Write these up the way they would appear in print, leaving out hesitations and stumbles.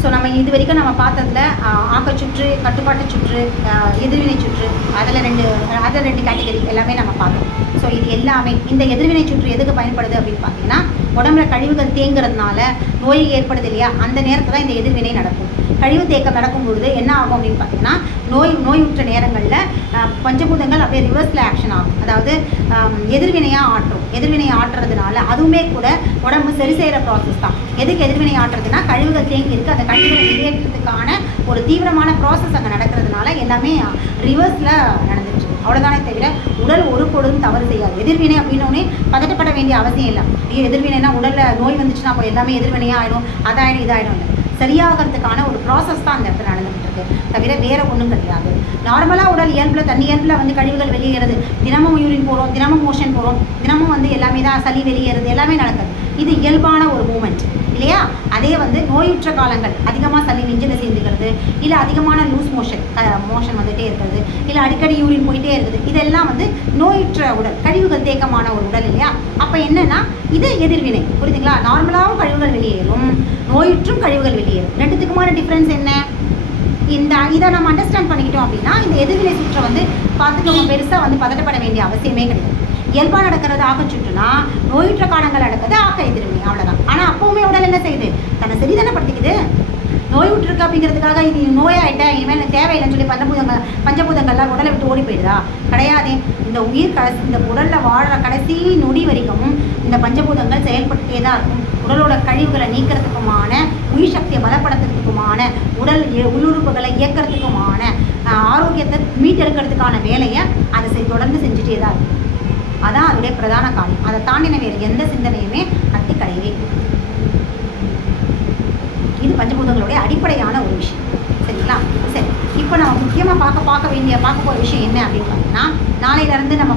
So நம்ம இது வரைக்கும் நம்ம பார்த்ததில் ஆக்கச்சுற்று, கட்டுப்பாட்டு சுற்று, எதிர்வினை சுற்று, அதில் ரெண்டு கேட்டகரி எல்லாமே நம்ம பார்த்தோம். ஸோ இது எல்லாமே இந்த எதிர்வினை சுற்று எதுக்கு பயன்படுது அப்படின்னு பார்த்தீங்கன்னா, உடம்புல கழிவுகள் தேங்குறதுனால நோய் ஏற்படுது இல்லையா, அந்த நேரத்தில் தான் இந்த எதிர்வினை நடக்கும். கழிவு தேக்கம் நடக்கும் பொழுது என்ன ஆகும் அப்படின்னு பார்த்தீங்கன்னா, நோயுற்ற நேரங்களில் பஞ்சபூதங்கள் அப்படியே ரிவர்ஸில் ஆக்ஷன் ஆகும். அதாவது எதிர்வினையாக ஆட்டுறதுனால அதுவுமே கூட உடம்பு சரி செய்கிற ப்ராசஸ் தான். எதுக்கு எதிர்வினை ஆட்டுறதுன்னா, கழிவுகள் தேங்கி இருக்குது, அந்த கழிவுகளை வெளியேற்றத்துக்கான ஒரு தீவிரமான ப்ராசஸ் அங்கே நடக்கிறதுனால எல்லாமே ரிவர்ஸில் நடந்துட்டு அவ்வளோதானே தவிர உடல் ஒரு பொழுதும் தவறு செய்யாது. எதிர்வினை அப்படின்னோடனே பதட்டப்பட வேண்டிய அவசியம் இல்லை. ஐயோ எதிர்வினைனா உடலில் நோய் வந்துச்சுன்னா அப்போ எல்லாமே எதிர்வினையாக ஆகிடும், அதாயிடும் இதாகிடும் இல்லை. சரியாகிறதுக்கான ஒரு ப்ராசஸ் தான் அந்த இடத்துல நடந்துகிட்டு இருக்கு, தவிர வேறு ஒன்றும் கிடையாது. நார்மலாக உடல் தண்ணி இயல்பில் வந்து கழிவுகள் வெளியேறது, தினமும் யூரின் போகிறோம், தினமும் மோஷன் போகிறோம், தினமும் வந்து எல்லாமே தான் சளி வெளியேறது எல்லாமே நடக்குது. இது இயல்பான ஒரு மூமெண்ட் இல்லையா? அதே வந்து நோயுற்ற காலங்கள் அதிகமாக சளி நெஞ்சில் சேர்ந்துக்கிறது, இல்லை அதிகமான லூஸ் மோஷன் வந்துகிட்டே இருக்கிறது, இல்லை அடிக்கடி யூரின் போயிட்டே இருக்குது, இதெல்லாம் வந்து நோயுற்ற உடல், கழிவுகள் தேக்கமான ஒரு உடல் இல்லையா? அப்போ என்னென்னா இது எதிர்வினை, புரியுதுங்களா? நார்மலாகவும் கழிவுகள் வெளியேறும், நோயுற்றும் கழிவுகள் வெளியேறும். ரெண்டுத்துக்குமான டிஃப்ரென்ஸ் என்ன? இதை நம்ம அண்டர்ஸ்டாண்ட் பண்ணிக்கிட்டோம் அப்படின்னா இந்த எதிர்வினை சுற்றை வந்து பார்த்துட்டு நம்ம பெருசாக வந்து பதட்டப்பட வேண்டிய அவசியமே கிடையாது. இயல்பாக நடக்கிறது ஆக்கச்சுற்றுனா, நோயுற்ற காலங்கள் நடக்கிறது ஆக்க எதிர்வினை, அவ்வளோதான். ஆனால் அப்போவுமே உடல் என்ன செய்யுது? தன்னை சரிதானே படுத்திக்குது. நோய் விட்டுருக்கு அப்படிங்கிறதுக்காக இது நோயாயிட்டேன், இனிமேல் தேவையில்லைன்னு சொல்லி பஞ்சபூதங்கள்லாம் உடலை விட்டு ஓடி போயிடுதா? கிடையாது. இந்த இந்த உடலில் வாழ்கிற கடைசி நொடி வரைக்கும் இந்த பஞ்சபூதங்கள் செயல்பட்டுட்டே தான் இருக்கும். உடலோட கழிவுகளை நீக்கிறதுக்குமான, உயிர் சக்தியை பலப்படுத்துறதுக்குமான, உடல் உள்ளுறுப்புகளை இயக்கிறதுக்குமான, ஆரோக்கியத்தை மீட்டெடுக்கிறதுக்கான வேலையை அதை தொடர்ந்து செஞ்சுட்டே தான் இருக்கும். அதான் அதோடைய பிரதான காரியம். அதை தாண்டின வேறு எந்த சிந்தனையுமே அது கிடையவே. இது பஞ்சபூதங்களுடைய அடிப்படையான ஒரு விஷயம், சரிங்களா? சரி, இப்போ நம்ம முக்கியமாக பார்க்க போகிற விஷயம் என்ன அப்படின்னு பார்த்தீங்கன்னா, நாளையிலேருந்து நம்ம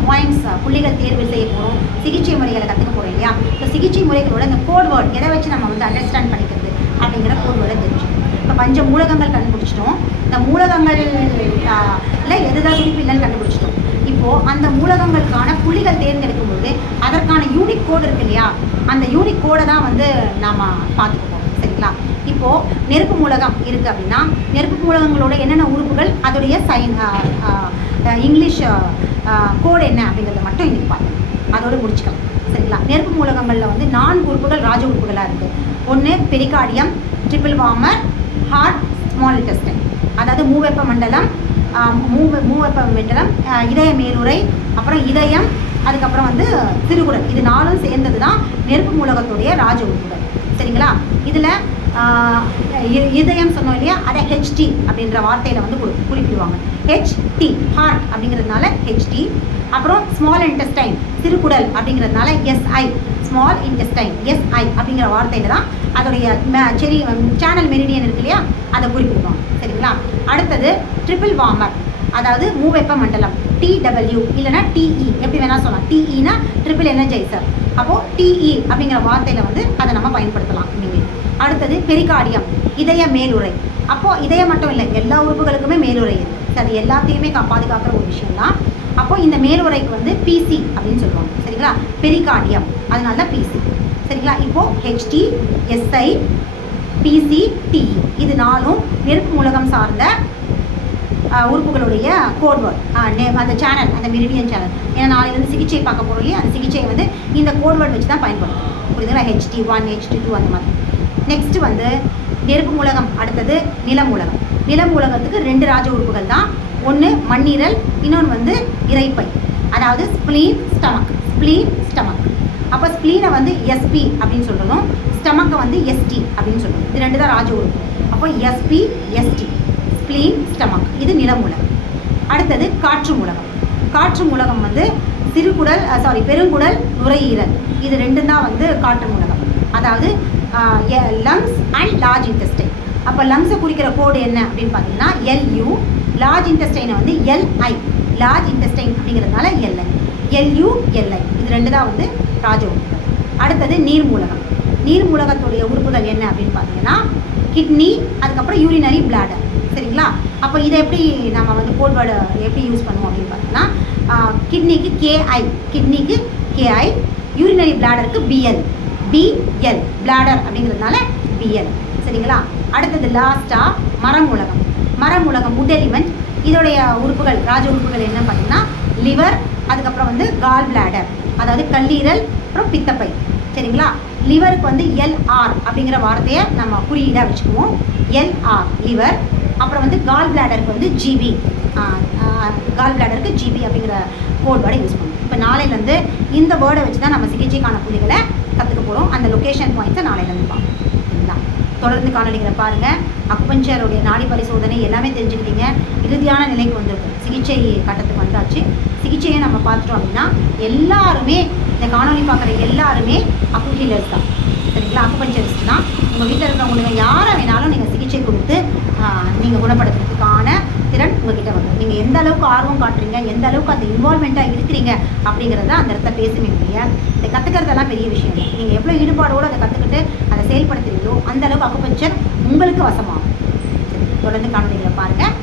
புள்ளிகள் தேர்வு செய்ய போகிறோம், சிகிச்சை முறைகளை கற்றுக்க போகிறோம் இல்லையா? இப்போ சிகிச்சை முறைகளோட இந்த கோட் வேர்ட் எதை வச்சு நம்ம வந்து அண்டர்ஸ்டாண்ட் பண்ணிக்கிறது அப்படிங்கிற கோட் வேர்டை தெரிஞ்சுக்கணும். இப்போ பஞ்ச மூலகங்கள் கண்டுபிடிச்சிட்டோம், இந்த மூலகங்கள்ல எதுதான் குறிப்பு இல்லைன்னு கண்டுபிடிச்சிட்டோம். இப்போது அந்த மூலகங்களுக்கான புள்ளிகள் தேர்ந்தெடுக்கும்போது அதற்கான யூனிக் கோடு இருக்கு இல்லையா, அந்த யூனிக் கோடை தான் வந்து நாம் பார்த்துக்குவோம், சரிங்களா? இப்போது நெருப்பு மூலகம் இருக்குது அப்படின்னா, நெருப்பு மூலகங்களோட என்னென்ன உறுப்புகள், அதோடைய இங்கிலீஷ் கோடு என்ன அப்படிங்கிறத மட்டும் இன்றைக்கி பார்க்கணும், அதோடு முடிச்சுக்கலாம், சரிங்களா? நெருப்பு மூலகங்களில் வந்து 4 உறுப்புகள் ராஜ உறுப்புகளாக இருக்குது. ஒன்று pericardium, triple warmer, heart, small intestine, அதாவது மூவெப்ப மண்டலம், இதய மேலுறை, அப்புறம் இதயம், அதுக்கப்புறம் வந்து சிறுகுடல், இது 4ம் சேர்ந்தது தான் நெருப்பு மூலகத்துடைய ராஜ உறுப்புகள், சரிங்களா? இதில் இதயம் சொன்னோம் இல்லையா, அதை ஹெச்டி அப்படின்ற வார்த்தையில் வந்து குறிப்பிடுவாங்க. ஹெச்டி ஹார்ட் அப்படிங்கிறதுனால ஹெச்டி. அப்புறம் ஸ்மால் இன்டெஸ்டைன் சிறுகுடல் அப்படிங்கிறதுனால எஸ்ஐ, ஸ்மால் இன்டெஸ்டைன் எஸ்ஐ அப்படிங்கிற வார்த்தையில் தான் அதோடைய சேனல் மெரிடியன் இருக்கு இல்லையா, அதை குறிப்பிடுவாங்க, சரிங்களா? அடுத்தது ட்ரிபிள் வார்மர், அதாவது மூவெப்ப மண்டலம், டிடபிள்யூ இல்லைனா டிஇ, எப்படி வேணால் சொல்லலாம். டிஇனா ட்ரிபிள் எனர்ஜைசர், அப்போது டிஇ அப்படிங்கிற வார்த்தையில் வந்து அதை நம்ம பயன்படுத்தலாம் இனிமேல். அடுத்தது பெரிகார்டியம், இதய மேலுறை. அப்போது இதயம் மட்டும் இல்லை, எல்லா உறுப்புகளுக்குமே மேலுறை இருக்குது, அது எல்லாத்தையுமே பாதுகாக்கிற ஒரு விஷயம்தான். அப்போது இந்த மேலுறைக்கு வந்து பிசி அப்படின்னு சொல்லுவாங்க, சரிங்களா? பெரிகார்டியம், அதனால தான் பிசி, சரிங்களா? இப்போது ஹெச்டி, எஸ்ஐ, பிசி, டிஇ, இது 4ம் நெருப்பு மூலகம் சார்ந்த உறுப்புகளுடைய கோட்வேர்ட், அந்த சேனல், அந்த மெரிடியன் சேனல். ஏன்னா நாளையிலேருந்து சிகிச்சை பார்க்க போகிறோம் இல்லையா, அந்த சிகிச்சை வந்து இந்த கோட்வேர்ட் வச்சு தான் பயன்படுத்தும், புரியுதுங்களா? HT1, HT2 அந்த மாதிரி. நெக்ஸ்ட்டு வந்து நெருப்பு மூலகம், அடுத்தது நிலமூலகம். நிலமூலகத்துக்கு 2 ராஜ உறுப்புகள் தான், ஒன்று மண்ணீரல், இன்னொன்று வந்து இறைப்பை, அதாவது ஸ்ப்ளீன், ஸ்டமக். அப்போ ஸ்ப்ளீனை வந்து எஸ்பி அப்படின்னு சொல்கிறதும், ஸ்டமக்கை வந்து எஸ்டி அப்படின்னு சொல்கிறோம். இது 2 தான் ராஜ உறுப்பு. அப்போ எஸ்பி, எஸ்டி, ஸ்ப்ளீன், ஸ்டமக், இது நிலமூலகம். அடுத்தது காற்று மூலகம். காற்று மூலகம் வந்து பெருங்குடல், நுரையீரல், இது 2 தான் வந்து காற்று மூலகம், அதாவது லங்ஸ் அண்ட் லார்ஜ் இன்டெஸ்டைன். அப்போ லங்ஸை குறிக்கிற கோடு என்ன அப்படின்னு பார்த்தீங்கன்னா LU, லார்ஜ் இன்டெஸ்டைனை வந்து LI, லார்ஜ் இன்டெஸ்டைன் அப்படிங்கிறதுனால LI, LU, LI, இது 2 தான் வந்து ராஜ உறுப்புகள். அடுத்தது நீர் மூலகம். நீர் மூலகத்துடைய உறுப்புகள் என்ன அப்படின்னு பார்த்தீங்கன்னா கிட்னி, அதுக்கப்புறம் யூரினரி பிளாடர், சரிங்களா? அப்போ இதை எப்படி நம்ம வந்து கோட்வேர்டு எப்படி யூஸ் பண்ணுவோம் அப்படின்னு பார்த்தீங்கன்னா, கிட்னிக்கு KI, யூரினரி பிளாடருக்கு BL, பிளாடர் அப்படிங்கிறதுனால BL, சரிங்களா? அடுத்தது லாஸ்ட்டாக மரமூலகம். மரமூலகம் வுட் எலிமெண்ட். இதோடைய உறுப்புகள், ராஜ உறுப்புகள் என்ன பார்த்தீங்கன்னா லிவர், அதுக்கப்புறம் வந்து கால் பிளாடர், அதாவது கல்லீரல், அப்புறம் பித்தப்பை. சரிங்களா? லிவருக்கு வந்து எல்ஆர் அப்படிங்கிற வார்த்தையை நம்ம குறியீடாக வச்சுக்குவோம். LR liver. அப்புறம் வந்து கால் பிளாடருக்கு வந்து ஜிபி, கால் பிளாடருக்கு ஜிபி அப்படிங்கிற கோட் வேர்டை யூஸ் பண்ணுவோம். இப்போ நாளையிலேருந்து இந்த வேர்டை வச்சு தான் நம்ம சிகிச்சைக்கான புள்ளிகளை கற்றுக்க போகிறோம். அந்த லொக்கேஷன் பாயிண்ட்ஸை நாளையிலேருந்து பார்ப்போம். சரிங்களா? தொடர்ந்து காணொலிகளை பாருங்கள். அக்குபஞ்சருடைய நாடி பரிசோதனை எல்லாமே தெரிஞ்சுக்கிட்டீங்க. இறுதியான நிலைக்கு வந்திருக்கு, சிகிச்சை கட்டத்துக்கு வந்தாச்சு. சிகிச்சையை நம்ம பார்த்துட்டோம் அப்படின்னா எல்லாருமே, இந்த காணொலி பார்க்குற எல்லாருமே அக்கு ஹீலர்ஸ் தான். சரிங்களா? அக்குபஞ்சரிஸ்ட் தான். உங்கள் வீட்டில் இருக்கிறவங்களுக்கு யாரை வேணாலும் நீங்கள் சிகிச்சை கொடுத்து நீங்கள் குணப்படுத்துறதுக்கான திறன் உங்ககிட்ட வரும். நீங்கள் எந்த அளவுக்கு ஆர்வம் காட்டுறீங்க, எந்த அளவுக்கு அந்த இன்வால்மெண்ட்டாக இருக்கிறீங்க அப்படிங்கிறத அந்த இடத்த பேசுவீங்க. இதை கற்றுக்கிறதெல்லாம் பெரிய விஷயம் இல்லை. நீங்கள் எவ்வளோ ஈடுபாடோடு அதை கற்றுக்கிட்டு அதை செயல்படுத்துறீங்களோ அந்த அளவுக்கு அக்குபஞ்சர் உங்களுக்கு வசமாகும். தொடர்ந்து காணொலிகளை பாருங்கள்.